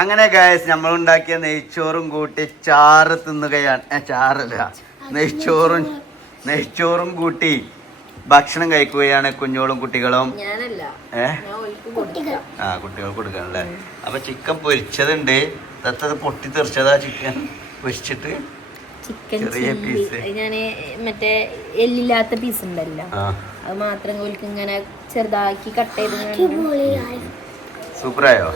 അങ്ങനെ ഗായസ് നമ്മൾ ഉണ്ടാക്കിയ നെയ്ച്ചോറും കൂട്ടി ചാറ് തിന്നുകയാണ്. ചാറല്ല. നെയ്ച്ചോറും നെയ്ച്ചോറും കൂട്ടി ഭക്ഷണം കഴിക്കുകയാണ് കുഞ്ഞോളും കുട്ടികളും. ഞാനല്ല. ഏ? ഞാൻ ഒഴിക്ക് കൊടുക്കാം. ആ കുട്ടികൾ കൊടുക്കാനല്ലേ അപ്പൊ ചിക്കൻ പൊരിച്ചതുണ്ട്. തത്തത് പൊട്ടി തെറിച്ചതാ ചിക്കൻ പൊരിച്ചിട്ട്. ചിക്കൻ ചെറിയ ചില്ലി. ഞാൻ മറ്റേ എല്ലില്ലാത്ത പീസ് ഉണ്ടല്ലോ. അത് മാത്രം ഇങ്ങനെ ചെറുതാക്കി കട്ട് ചെയ്ത് സൂപ്പറായോ?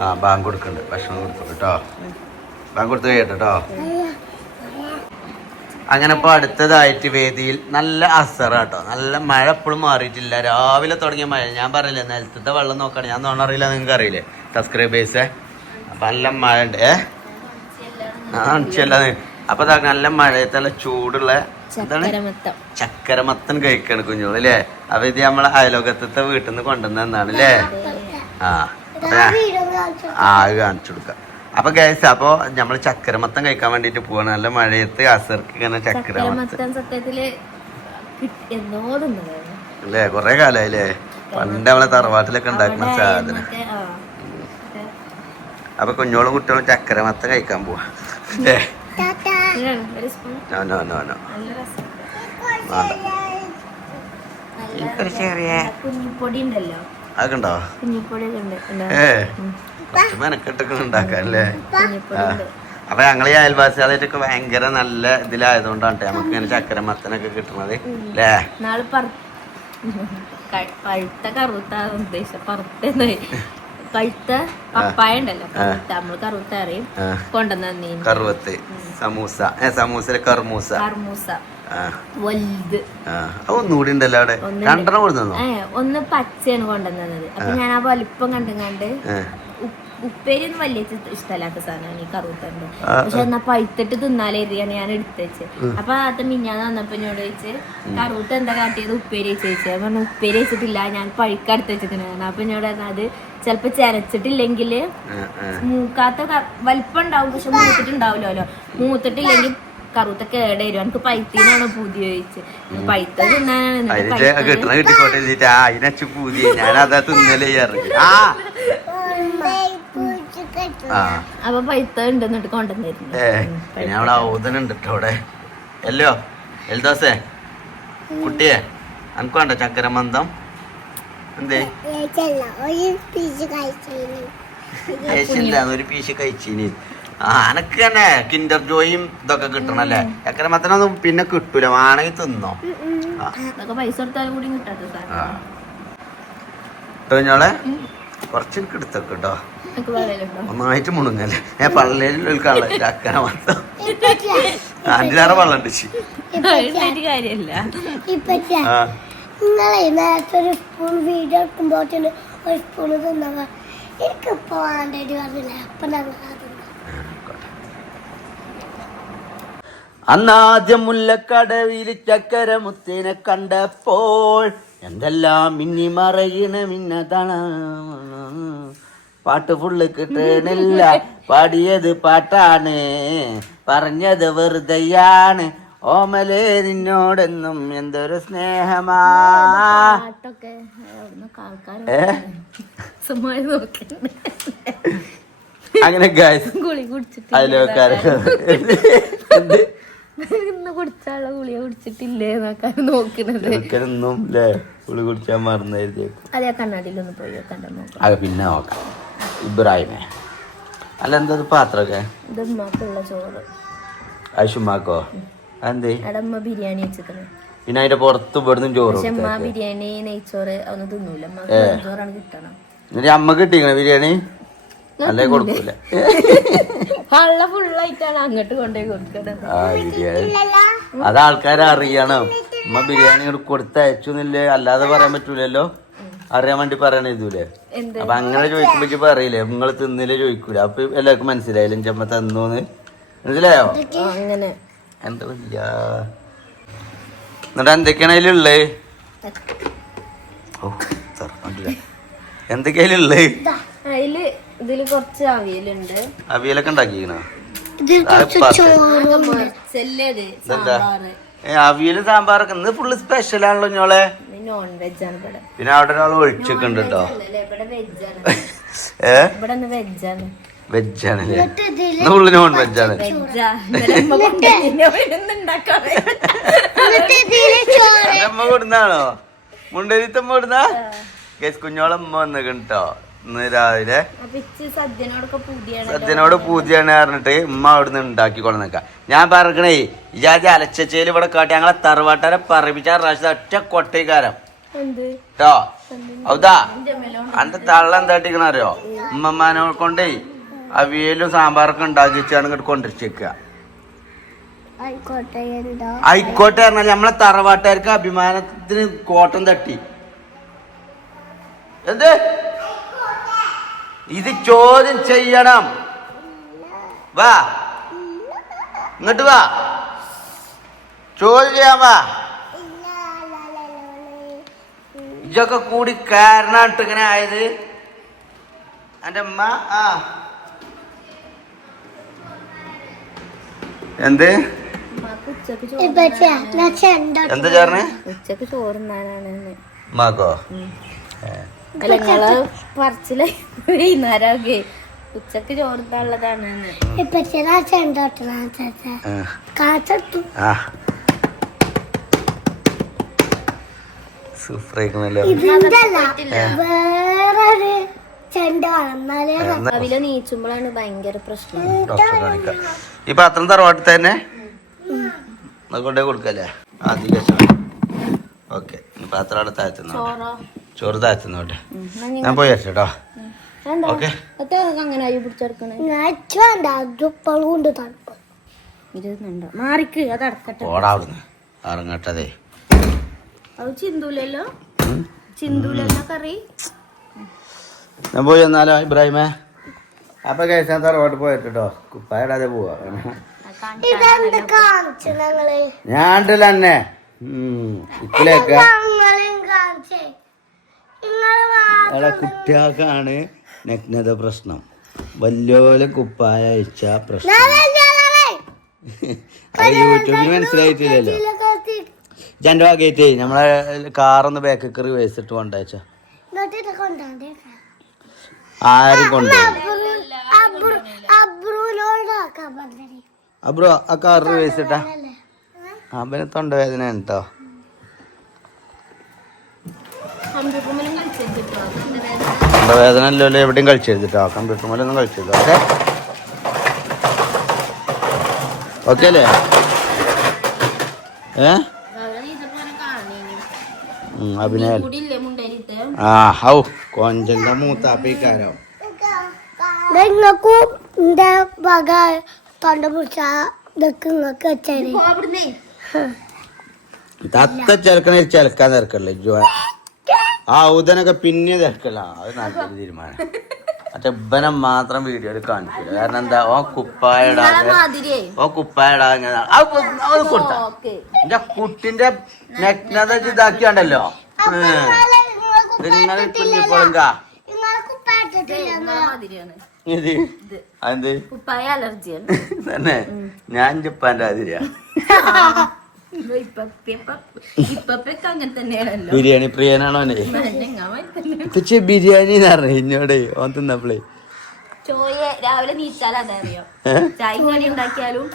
ആ ബാങ്ക് കൊടുക്കുന്നുണ്ട് ഭക്ഷണം കൊടുത്തു കേട്ടോ ബാങ്ക് കൊടുത്ത് കേട്ടോ അങ്ങനെ ഇപ്പൊ അടുത്തതായിട്ട് വേദിയിൽ നല്ല അസറാട്ടോ നല്ല മഴ എപ്പോഴും മാറിയിട്ടില്ല. രാവിലെ തുടങ്ങിയ മഴ. ഞാൻ പറയില്ലേ നിലത്തത്തെ വെള്ളം നോക്കണം. ഞാൻ നോണ അറിയില്ല നിങ്ങൾക്ക് അറിയില്ലേ? സബ്സ്ക്രൈബേഴ്സേ അപ്പൊ നല്ല മഴ ഉണ്ട്. ഏ? അപ്പൊ നല്ല മഴയത്ത് നല്ല ചൂടുള്ള എന്താണ്? ചക്കരമത്തം. ചക്കരമത്തൻ കഴിക്കണ കുഞ്ഞു അല്ലേ? അപ്പൊ ഇത് നമ്മളെ അയലോകത്തെ വീട്ടിൽ നിന്ന് കൊണ്ടുവന്നതാണ് അല്ലേ? ആ. ആ അത് കാണിച്ചു കൊടുക്കാം. അപ്പൊ ഗൈസ് അപ്പൊ നമ്മൾ ചക്കരമത്തം കഴിക്കാൻ വേണ്ടിട്ട് പോവാണ്. നല്ല മഴയത്ത് അസർക്ക് ഇങ്ങനെ ചക്കരമത്തം അല്ലേ? കൊറേ കാലായില്ലേ? പണ്ട് നമ്മളെ തറവാട്ടിലൊക്കെ ഉണ്ടാക്കുന്ന സാധനം. അപ്പൊ കുഞ്ഞോളും കുട്ടികളും ചക്കരമത്തം കഴിക്കാൻ പോവാ. അല്ലേ? ചെറിയ കുഞ്ഞിപ്പൊടി ഉണ്ടല്ലോ. അതൊക്കെ ഉണ്ടോ? ഏ കുറച്ച് മെനക്കെട്ടൊക്കെ അല്ലേ അപ്പൊ ഞങ്ങൾ ഈ അയൽവാസികളായിട്ടൊക്കെ ഭയങ്കര നല്ല ഇതിലായതുകൊണ്ടാണ് നമുക്ക് ഇങ്ങനെ ചക്കര മത്തനൊക്കെ കിട്ടുന്നത് അല്ലേ പഴുത്ത കറുത്ത ഉദ്ദേശം പറുത്ത പഴുത്ത പപ്പായ ഉണ്ടല്ലോ കറുത്ത നമ്മൾ കറുത്ത അറിയും ആ, കൊണ്ടുവന്നീ കറുവത്ത് സമൂസ. ഏ കർമൂസ. കർമൂസ. വലുത്. ഒന്നുകൂടി ഉണ്ടല്ലോ അവിടെ. രണ്ടെണ്ണം കൊടുത്തന്നോ ഒന്ന് പച്ചയാണ് കൊണ്ടുവന്നത്. അപ്പൊ ഞാൻ ആ വലിപ്പം കണ്ടുങ്ങാണ്ട് കണ്ട് ഏ ഉപ്പേരി ഒന്നും വലിയ ഇഷ്ട- ഇഷ്ടമല്ലാത്ത സാധനമാണ് ഈ കറുത്തണ്ട്. പക്ഷെ എന്നാ പഴുത്തിട്ട് തിന്നാലേ എറിയാണ് ഞാൻ എടുത്തു വെച്ച് അപ്പൊ അത് മിഞ്ഞാന്ന് വന്നപ്പോ എന്നോട് ചോദിച്ച് കറുത്ത എന്താ കാട്ടിയത് ഉപ്പേരി ചോദിച്ചു? ഞാൻ പറഞ്ഞു ഉപ്പേരി വെച്ചിട്ടില്ല ഞാൻ പഴുക്കടുത്ത് വെച്ചിട്ടുണ്ട് അപ്പൊ എന്നോട് അത് ചിലപ്പോ ചരച്ചിട്ടില്ലെങ്കിൽ. മൂക്കാത്ത വലിപ്പം ഉണ്ടാവും പക്ഷെ മൂത്തിട്ടുണ്ടാവില്ലല്ലോ. മൂത്തിട്ടില്ലെങ്കിൽ കറുത്ത കേടായിരുന്നു എനിക്ക് പൈത്തീനാണ് പൂതി ചോദിച്ച്. പൈത്ത തിന്നാനാണ്. അപ്പൊ പൈത്ത ഉണ്ട് എന്നിട്ട് കൊണ്ടുവന്നിരുന്നു എല്ലോ എൽദോസേ കുട്ടിയെ അനക്ക് വേണ്ട ചക്കര മന്ദം. എന്തേ? കഴിച്ചില്ല ഒരു പീസ് കഴിച്ചിനി. അനക്ക് തന്നെ കിൻഡർ ജോയും ഇതൊക്കെ കിട്ടണല്ലേ ചക്കര മത്തനൊന്നും പിന്നെ കിട്ടൂല വേണമെങ്കിൽ തിന്നോ. പൈസ കൂടി കുറച്ച് എനിക്ക് എടുത്തൊക്കെ കേട്ടോ ഒന്നായിട്ട് മുണുങ്ങല്ലേ. ഞാൻ പള്ളേലുള്ള കള്ള ചക്കര മത്തം അഞ്ചാറ് വെള്ളം ഉണ്ടിച്ച് നിങ്ങളെ നേരത്തെ ഒരു സ്പൂൺ വീഡിയോ എടുക്കുമ്പോഴത്തേന് ഒരു സ്പൂൺ തിന്നവ എനിക്കിപ്പോ വേണ്ടത് പറഞ്ഞില്ല? അപ്പൊ ഞങ്ങൾ അത് അന്നാദ്യം മുല്ലക്കടവിൽ ചക്കര മുത്തിനെ കണ്ടപ്പോൾ എന്തെല്ലാം മിന്നി മറയണ മിന്നതാണ്. പാട്ട് ഫുള്ള് കിട്ടണില്ല. പാടിയത് പാട്ടാണ്. പറഞ്ഞത് വെറുതെയാണ്. ഓമലേ നിന്നോടെന്നും എന്തൊരു സ്നേഹമാ. അങ്ങനെ ഗായ്സ് അതിലൊക്കെ ഇന്ന് കുടിച്ചാലുള്ള ഗുളിക കുടിച്ചിട്ടില്ലേ എന്നൊക്കെ നോക്കുന്നത് ഒരിക്കലൊന്നും അല്ലേ പുളി കുടിച്ചാൽ മറന്നായിരുന്നേക്കും അതെ കണ്ണാടിയിലൊന്ന് പോയി കണ്ട നോക്കാം. അത് പിന്നെ നോക്കാം. ഇബ്രാഹിമേ. അല്ല എന്താ പാത്രമൊക്കെ? ഇത് ഉമ്മക്കുള്ള ചോറ്. ആയിഷുമാക്കോ അതെന്തേ? ബിരിയാണി പിന്നെ അതിന്റെ പുറത്ത് ഇവിടുന്ന് ചോറ് പക്ഷെ ഉമ്മ കൊടുത്തേക്ക്. ബിരിയാണി നെയ്ച്ചോറ് ഒന്നും തിന്നൂല. ഉമ്മ ചോറാണ് കിട്ടണം. എന്നിട്ട് അമ്മ കിട്ടിക്കണേ ബിരിയാണി? അല്ലേ കൊടുക്കൂല. കള്ള ഫുള്ളായിട്ടാണ് അങ്ങോട്ട് കൊണ്ടുപോയി കൊടുക്കുന്നത് ആ ബിരിയാണി. അത് ആൾക്കാരെ അറിയണം. അമ്മ ബിരിയാണി ഇങ്ങോട്ട് അല്ലാതെ പറയാൻ പറ്റൂലല്ലോ. അറിയാൻ വേണ്ടി പറയണ ഇതൂലേ അപ്പൊ അങ്ങനെ ചോദിക്കുമ്പോ പറയില്ലേ? നിങ്ങൾ തിന്നില്ല ചോദിക്കൂല. അപ്പൊ എല്ലാവർക്കും മനസ്സിലായില്ലേ? ചമ്മ തന്നു മനസ്സിലായോ? ആ, അങ്ങനെ. എന്താ വലിയ? എന്നിട്ട് എന്തൊക്കെയാണ് അതിലുള്ളത് ഓ തുറന്നിട്ടില്ല എന്തൊക്കെയാ അതിൽ ഇതിൽ കുറച്ച് അവിയലുണ്ട്. അവിയലൊക്കെ ഉണ്ടാക്കിക്കണോ? അവിയൽ സാമ്പാറൊക്കെ ഇന്ന് ഫുള്ള് സ്പെഷ്യൽ ആണല്ലോ ഞോളെ നോൺ വെജ് ആണ് ഇവിടെ. പിന്നെ അവിടെ ഒരാൾ ഒഴിച്ചൊക്കെ ഉണ്ട് കേട്ടോ വെജാണ് ഫുള്ള് നോൺ വെജാണ് അമ്മ കൊണ്ടുവന്നില്ല. ഇന്ന് ഉണ്ടാക്കാറ്. എന്നിട്ട് ഇതിൽ ചോറ്. അമ്മ കൊടുന്നാണോ? മുണ്ടരിത്തമ്മ കൊടുന്ന? കേസ് കുഞ്ഞോളമ്മ വന്നിക്കണ് കേട്ടോ ഇന്ന് രാവിലെ സദ്യനോട് പൂജയാണ് പറഞ്ഞിട്ട് ഉമ്മ അവിടുന്ന് ഉണ്ടാക്കി കൊണ്ടു നിക്ക ഞാൻ പറഞ്ഞേ ഇജാതി അലച്ചേൽ ഇവിടെ കാട്ടി ഞങ്ങളെ തറവാട്ടാരെ പറപ്പിച്ച പ്രാവശ്യം ഒറ്റ കൊട്ടേക്കാരം. എന്ത്? കേട്ടോ ഔതാ അന്റെ തള്ള എന്താട്ടിക്കണ അറിയോ? ഉമ്മമാനെ കൊണ്ടേ അവിയലും സാമ്പാറൊക്കെ ഉണ്ടാക്കി വെച്ചാണ് ഇങ്ങോട്ട് കൊണ്ടിരിച്ചേക്കുക ആയിക്കോട്ടെ പറഞ്ഞാൽ നമ്മളെ തറവാട്ടുകാർക്ക് അഭിമാനത്തിന് കോട്ടം തട്ടി. എന്ത്? ഇത് ചോദ്യം ചെയ്യണം. വാ. ഇങ്ങോട്ട് വാ. ചോദ്യം ചെയ്യാൻ വാ. ഇതൊക്കെ കൂടി കാരണമായിട്ട് ഇങ്ങനെ ആയത്. എന്റെ അമ്മ ആ. എന്ത്? എന്താ ചേർന്ന്? ഉച്ചയ്ക്ക് ചോറുന്നാനാണ് മാക്കോ അല്ല പറച്ചിൽ വൈകുന്നേരമൊക്കെ ഉച്ചയ്ക്ക് എന്നാ രാവിലെ നീച്ചുമ്പോഴാണ് ഭയങ്കര പ്രശ്നം. ഈ പാത്രം തറവാട്ടിൽ തന്നെ? കൊണ്ടേ കൊടുക്കല്ലേ? അധികം ഓക്കെ. പാത്രം അവിടെ താഴ്ത്തുന്നു ചോറോ താഴ്ത്തുന്നോട്ടെ ഞാൻ പോയി വരട്ടോ വേണ്ട. ഓക്കെ. മാറിക്ക് അത് അടക്കട്ടെ. ഓടാ അവിടുന്ന്. ഇറങ്ങട്ടതേ അത് ചിന്തൂലല്ലോ? ചിന്തൂലല്ലോ കറി? ഞാൻ പോയി എന്നാലോ ഇബ്രാഹിമേ? അപ്പൊ കഴിച്ചാൽ തറവാട്ട് പോയിട്ടോ കുപ്പായിടാതെ പോവാ. ഞാൻ അന്നെ. ഇക്കിലേക്ക് അവിടെ കുട്ടികൾക്കാണ് നഗ്നത പ്രശ്നം. വലിയോലെ കുപ്പായ അയച്ച പ്രശ്നം. അത് യൂട്യൂബിൽ മനസ്സിലായിട്ടില്ലല്ലോ. ജന്റെ ഭാഗമായിട്ടേ നമ്മളെ കാറൊന്ന് ബാക്ക് കയറി വേസിട്ട് കൊണ്ടയച്ച ആരും അബ്രോ ആ കാറ് വേസിട്ടാ അവന് തൊണ്ടവേദന കേട്ടോ തൊണ്ടവേദന അല്ലല്ലോ എവിടെയും കഴിച്ചെഴുതിട്ടോ കമ്പ്യൂട്ടർ മേലൊന്നും കഴിച്ചു ഓക്കെ? ഓക്കെ അല്ലേ? ഏ? ഉം, അഭിനയം കൂടി ഇല്ലേ മുണ്ടേരിട്ട് ആ ഹൗ കൊഞ്ചന്റെ മൂത്താപ്പിക്കാരോ. നിങ്ങൾക്കും എന്റെ വക തൊണ്ട പിടിച്ച ഇതൊക്കെ നിങ്ങൾക്ക് വെച്ചേരെ പോവിടുന്നേ തത്ത ചെറുക്കണ ചെലക്കാൻ തിരക്കല്ലേ ജോ ആ ഉദനൊക്കെ പിന്നെ തിരക്കല്ല അത് നല്ലൊരു തീരുമാനം. മറ്റേ ഇബനെ മാത്രം വീഡിയോയിൽ കാണിക്കില്ല കാരണം എന്താ? ഓ കുപ്പായടാ ഓ കുപ്പായടാ അത് കൊടുത്ത. എന്റെ കുട്ടിന്റെ നഗ്നത ഇതാക്കിയാണ്ടല്ലോ. നിങ്ങൾ കുഞ്ഞിപ്പോളുങ്ക. അതെന്ത്? കുപ്പായ അലർജിയാണ്. തന്നെ. ഞാൻ ജപ്പാന്റെ അതിരിയാ ബിരിയാണി പ്രിയനാണോ പക്ഷേ ബിരിയാണി എന്ന് പറഞ്ഞു എന്നോട് ഓൻ തിന്നപ്പളേ. ചോയ രാവിലെ നീച്ചാൽ അതറിയോ? ചായ കടി ഉണ്ടാക്കിയാലും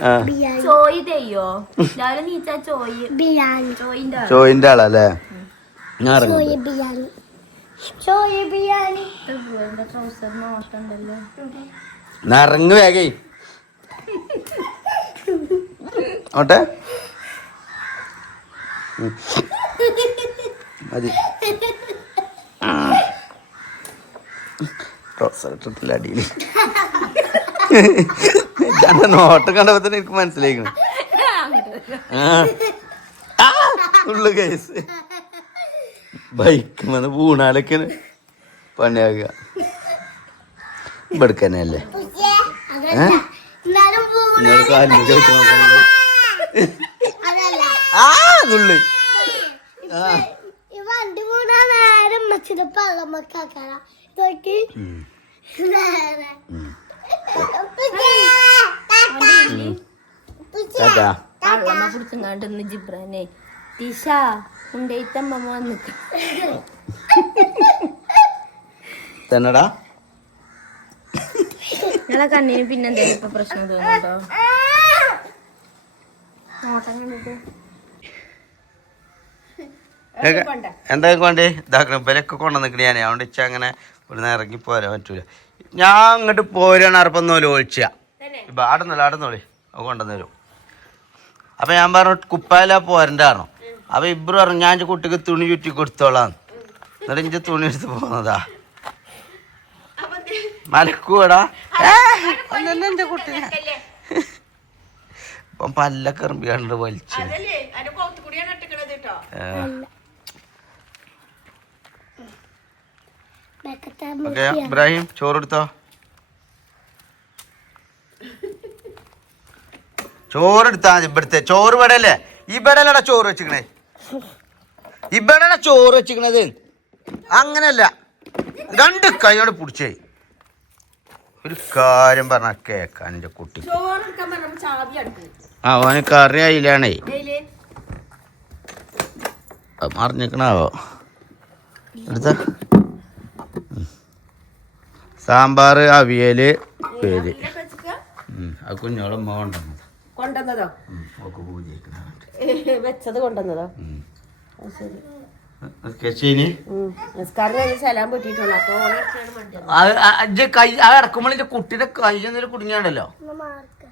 ചോയ് തെയ്യോ? രാവിലെ നീച്ചാ ചോയ്. ബിരിയാണി. ചോയിന്റെ ആൾ. ചോയിന്റെ ആളല്ലേ? ഞാൻ ചോയ ബിരിയാണി. ചോയ ബിരിയാണി. ഇവന്റെ trouser നോട്ടണ്ടല്ലോ നിറങ്ങ് വേഗേ. ഓട്ടെ. മതി. ട്രൗസർ ഇട്ടിട്ടില്ല അടിയിൽ ഞാൻ നോട്ടം കണ്ടപ്പോ തന്നെ എനിക്ക് മനസ്സിലായിക്കണം. ഉള്ളു കേസ് ബൈക്ക് വന്ന് പൂണാലൊക്കെ പണിയാക്കുക ഇവിടുക്കന്നെയല്ലേ ഏ? എന്നാലും പോ- നിങ്ങൾ കാലിന് ചോദിച്ചു ആ നുള്ളു ആ ഈ വണ്ടി മൂന്നാ നേരം മച്ചിന്റെ പിടിച്ചങ്ങാണ്ട് ജിബ്രാനെ. ദിശ ഉണ്ടേത്തമ്മ വന്നിട്ട്. തന്നെടാ. നിങ്ങളെ കണ്ണിന് പിന്നെന്തെങ്കിലും ഇപ്പൊ പ്രശ്നം തോന്നുന്നുണ്ടോ? നോട്ടം കണ്ടിട്ട്. എന്താ കൊണ്ട് ഇതാക്കണം. ഇവരൊക്കെ നിൽക്കണ ഞാൻ അതുകൊണ്ട് ഇച്ച അങ്ങനെ ഇവിടുന്ന് ഇറങ്ങി പോരാൻ പറ്റൂല. ഞാൻ അങ്ങോട്ട് പോരാണ് അറപ്പൊന്നോൽ ഒഴിച്ച ഇപ്പൊ ആടുന്നല്ലോ ആടുന്നോളി അത് കൊണ്ടുവന്നു തരും. അപ്പൊ ഞാൻ പറഞ്ഞു കുപ്പായില പോരണ്ടാണോ അപ്പൊ ഇബ്രു പറഞ്ഞു ഞാൻ എന്റെ കുട്ടിക്ക് തുണി ചുറ്റി കൊടുത്തോളാം. എന്നിട്ട് എന്റെ തുണി എടുത്ത് പോകുന്നതാ മലക്കൂടാ. എന്റെ കുട്ടി? ഇപ്പം പല്ലൊക്കെ കണ്ട് വലിച്ചു ഏ. ഓക്കെ ഇബ്രാഹിം ചോറെടുത്തോ ചോറെടുത്താ ഇവിടുത്തെ ചോറ് ഇവിടെ അല്ലേ ഇവിടെ അല്ലടാ ചോറ് വെച്ചിക്കണേ ഇവിടെ ചോറ് വെച്ചിക്കണത് അങ്ങനല്ല രണ്ട് കൈയോടെ പിടിച്ചേ ഒരു കാര്യം പറഞ്ഞ കേക്കാൻ എന്റെ കുട്ടി ആ അവന് കറി ആയില്ലാണേ മറിഞ്ഞിക്കണാവോ എടുത്ത സാമ്പാർ അവിയൽ പേര് അത് കുഞ്ഞോളം കൊണ്ടുവന്നത്. കൊണ്ടുവന്നതോ? ഒക്കെ പൂജയ്ക്കണ വെച്ചത് കൊണ്ടുവന്നതോ? ശരി. ഇറക്കുമ്പോൾ കുട്ടിയുടെ കൈ എന്തെങ്കിലും കുടുങ്ങിയാണ്ടല്ലോ മാർക്ക്.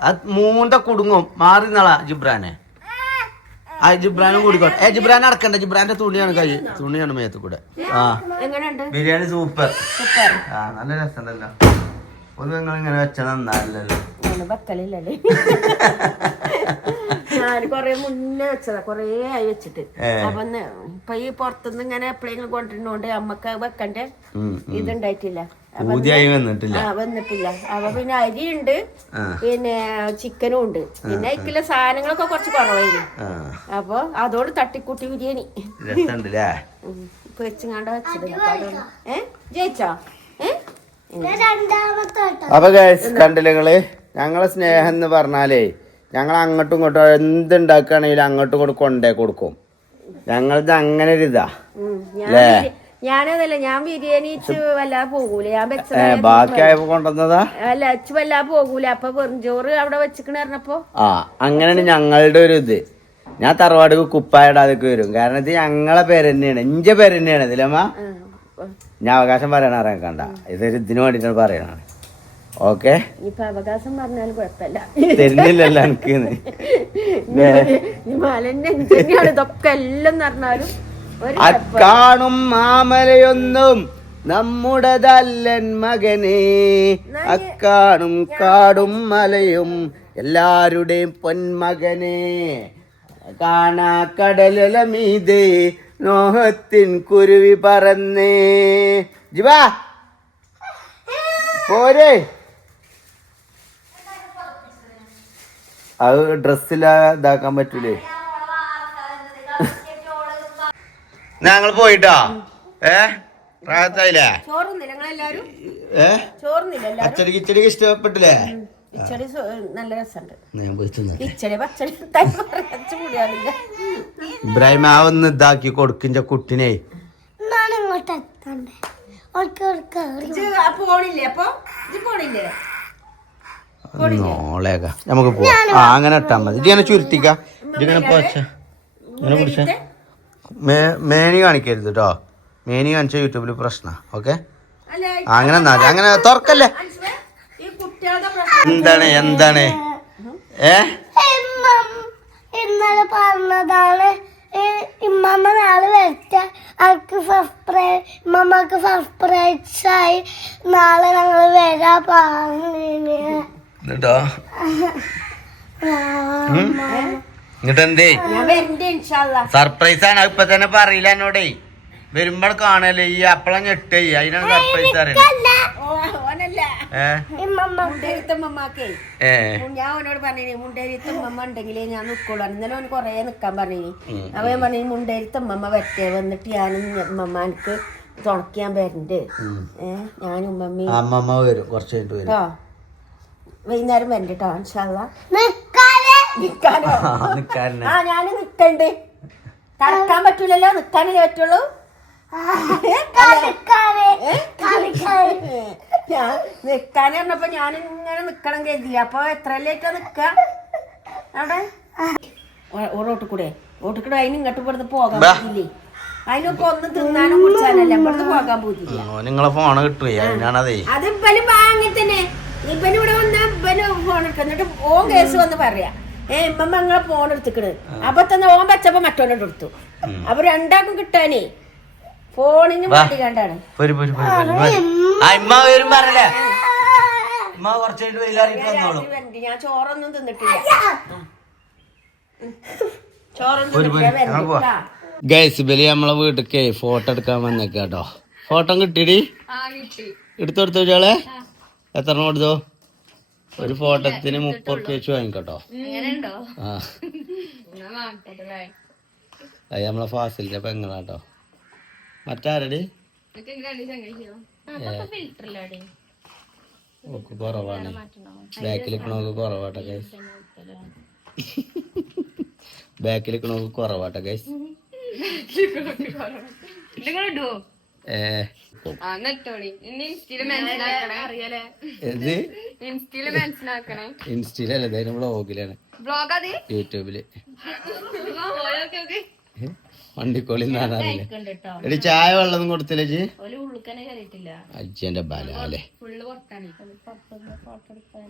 അത് മൂണ്ട കുടുങ്ങും. മാറി നാളാ ജിബ്രാനെ. ആ ജിബ്രാനും കൂടിക്കോട്ടെ ഏ ജിബ്രാൻ അടക്കണ്ട. ജിബ്രാന്റെ തുണിയാണ് കൈ തുണിയാണ് മേത്ത് കൂടെ. ആ. ബിരിയാണി സൂപ്പർ. ആ നല്ല രസമുണ്ടല്ലോ. ഒന്ന് നിങ്ങൾ ഇങ്ങനെ വെച്ച ഞാൻ കൊറേ മുന്നേ വെച്ചതാ. കൊറേ ആയി വെച്ചിട്ട്. അപ്പൊ ഇപ്പൊ ഈ പുറത്തുനിന്ന് ഇങ്ങനെ എപ്പോഴെങ്കിലും കൊണ്ടിരുന്നോണ്ട് അമ്മയ്ക്ക് വെക്കണ്ടേ? ഇതുണ്ടായിട്ടില്ല. പൂതിയായി വന്നിട്ടില്ല. ആ വന്നിട്ടില്ല. അപ്പൊ പിന്നെ അരി ഉണ്ട് പിന്നെ ചിക്കനും ഉണ്ട്. പിന്നെ അതിക്കുള്ള സാധനങ്ങളൊക്കെ കുറച്ച് കുറവായിരുന്നു. അപ്പൊ അതോട് തട്ടിക്കൂട്ടി ബിരിയാണി. വെച്ചിങ്ങാണ്ട് വെച്ചത് ഏ? ജയിച്ചോ? അപ്പൊ കണ്ടില്ലേ ഞങ്ങളെ സ്നേഹം എന്ന് പറഞ്ഞാലേ ഞങ്ങൾ അങ്ങോട്ടും ഇങ്ങോട്ടും എന്തുണ്ടാക്കുകയാണെങ്കിലും അങ്ങോട്ടും ഇങ്ങോട്ട് കൊണ്ടേ കൊടുക്കും. ഞങ്ങളത് അങ്ങനെ ഒരു ഇതാ ഉം. ഞാനതല്ല ഞാൻ ബിരിയാണി ഇച്ച് വല്ലാതെ പോകൂല. ഞാൻ കൊണ്ടുവന്നതാ? അല്ല ഇച്ച് വല്ലാതെ പോകൂല. അപ്പൊ വെറുംചോറ് അവിടെ വെച്ചിക്കണ പറഞ്ഞപ്പോ? ആ അങ്ങനെയാണ് ഞങ്ങളുടെ ഒരു ഇത്. ഞാൻ തറവാട് കുപ്പായിടാതൊക്കെ വരും. കാരണം ഇത് ഞങ്ങളെ പേര് തന്നെയാണ്. ഇഞ്ച പേര് തന്നെയാണ് ഇതിലമ്മ ഞാൻ അവകാശം പറയണ അറിയാൻ കണ്ട. ഇതൊരു ഇതിനു വേണ്ടിട്ടാണ് പറയണത് ഓക്കെ? അവകാശം പറഞ്ഞാലും കുഴപ്പമില്ല. തരുന്നില്ലല്ലോ എനിക്ക് ഇതൊക്കെ എല്ലാം പറഞ്ഞാലും അക്കാണും മാമലയൊന്നും നമ്മുടേതല്ലൻ മകനെ. അക്കാണും കാടും മലയും എല്ലാരുടെയും പൊന്മകനെ. കാണാ കടലല മീതേ നോഹത്തിൻ കുരുവി പറന്നേ. ജിവാ പോരെ. അത് ഡ്രസ്സിലാ ഇതാക്കാൻ പറ്റൂലേ? ഞങ്ങൾ പോയിട്ടോ? ഏ? പ്രായത്തായില്ലേ? ഏ? അച്ചടി കിച്ചടിക്ക് ഇഷ്ടപ്പെട്ടില്ലേ? ഇച്ചടി നല്ല രസമുണ്ട്. ഇബ്രാഹിം ആ ഒന്ന് ഇതാക്കി കൊടുക്കിന്റെ കുട്ടിനെ. എന്നാണ് ഓർക്ക് ഓർക്ക് ഇജ്ജ് ആ പോണില്ലേ അപ്പൊ? ഇത് പോണില്ലേ? നോളേക്ക നമുക്ക് പോവാം. ആ അങ്ങനെ ഇട്ടാ മതി. ഇങ്ങനെ ചുരുത്തിക്കാ ഇതിങ്ങനെ പോച്ച. ഇങ്ങനെ പിടിച്ച. മേനി കാണിക്കരുത് കേട്ടോ മേനി കാണിച്ച യൂട്യൂബിൽ പ്രശ്ന. ഓക്കെ? അങ്ങനെ എന്നാ. അങ്ങനെ തുറക്കല്ലേ? എന്താണ് എന്താണ്? ഏ? ഇമ്മം ഇന്നലെ പറഞ്ഞതാണ് ഇമ്മമ്മ നാളെ വരട്ടെ. അവർക്ക് ഇമ്മമ്മക്ക് സർപ്രൈസ് പ്രൈസ് ആയി നാളെ ഞങ്ങൾ വരാ പറഞ്ഞു എന്നിട്ടോ എന്തേ ഞാൻ സർപ്രൈസ് ആണ് ഇപ്പൊ തന്നെ പറയില്ല എന്നോടേ. വരുമ്പോൾ കാണല്ലേ ഈ അപ്പളം ഞെട്ടേ അതിനാണ് സർപ്രൈസ് ഞാൻ അവനോട് പറഞ്ഞേ മുണ്ടേരിത്തമ്മ ഉണ്ടെങ്കിലേ ഞാൻ നിക്കുള്ളൂ. ഇന്നലെ അവൻ കൊറേ നിക്കാൻ പറഞ്ഞു അവൻ ഞാൻ പറഞ്ഞു മുണ്ടേരിത്തമ്മ വെറ്റേ വന്നിട്ട് ഞാനും അമ്മമ്മ എനിക്ക് തുണക്കിയാൻ വരണ്ട്. ഏഹ് ഞാനും ഉമ്മമ്മയും. അമ്മമ്മ വരും. കുറച്ച് കഴിഞ്ഞിട്ട് വരും. വൈകുന്നേരം വരണ്ട് കേട്ടോ നിക്കാനോ? നിക്കാരനെ ആ ഞാൻ നിക്കണ്ട്. തടക്കാൻ പറ്റൂലല്ലോ നിക്കാനല്ലേ പറ്റുള്ളൂ. ഞാൻ നിക്കാൻ പറഞ്ഞപ്പോ ഞാൻ ഇങ്ങനെ നിക്കണം കരുതി. അപ്പൊ എത്രയിലേക്കാ നിക്ക? അവിടെ? റോട്ടിൽ കൂടെ. റോട്ടിൽ കൂടെ അതിന് ഇങ്ങോട്ട് ഇവിടുന്ന് പോകാൻ. പറ്റില്ലേ അതിനൊക്കെ ഒന്ന് തിന്നാനും കുടിച്ചാനല്ല. ഇവിടുന്ന് പോകാൻ പോയില്ല നിങ്ങളെ ഫോണ് കിട്ടുവേ അതിനാണതേ. അത് ഇവൽ വാങ്ങി തന്നെ. ഇവന് ഇവിടെ വന്ന ഇപ്പനും ഫോൺ എടുക്ക. എന്നിട്ട് ഓൻ കേസ് വന്ന് പറയാ. ഏ ഞങ്ങളെ ഫോൺ എടുത്തിക്കണ്. അപ്പൊ തന്നെ ഓൻ വെച്ചപ്പോ മറ്റോനോട് എടുത്തു. അപ്പൊ രണ്ടാക്കും കിട്ടാനേ. ഫോണിന് വേണ്ടി കണ്ടാണ് ഞാൻ ചോറൊന്നും തിന്നിട്ടില്ല. ചോറൊന്നും തിന്നിട്ടില്ല. ഗൈസ് ബലി നമ്മളെ വീട്ടിലേക്ക് ഫോട്ടോ എടുക്കാൻ വന്നേക്കാട്ടോ ഫോട്ടോ കിട്ടിയിടി? എടുത്തു കൊടുത്തു ചോളെ എത്ര കൊടുത്തു? ഒരു ഫോട്ടോത്തിന് മുപ്പത് റുപ്യ വെച്ച് വാങ്ങിക്കോട്ടോ. ആ. അത് നമ്മളെ ഫാസിലിന്റെ പെങ്ങളാട്ടോ. മറ്റാരടി? ഓക്ക് കുറവാണ്. ബാക്കിലിക്കണോക്ക് കുറവാട്ടോ ഗൈസ് ബാക്കിലിക്കണോക്ക് കുറവാട്ടോ ഗൈസ് ഇടുവോ? ഇൻസ്റ്റയിലല്ല ഇതായാലും വ്ളോഗിലാണ് യൂട്യൂബിൽ. വണ്ടിക്കോളി നാടാറില്ല എടി ചായ വെള്ളം കൊടുത്തില്ലേ അജ്ജന്റെ ബലാലേ.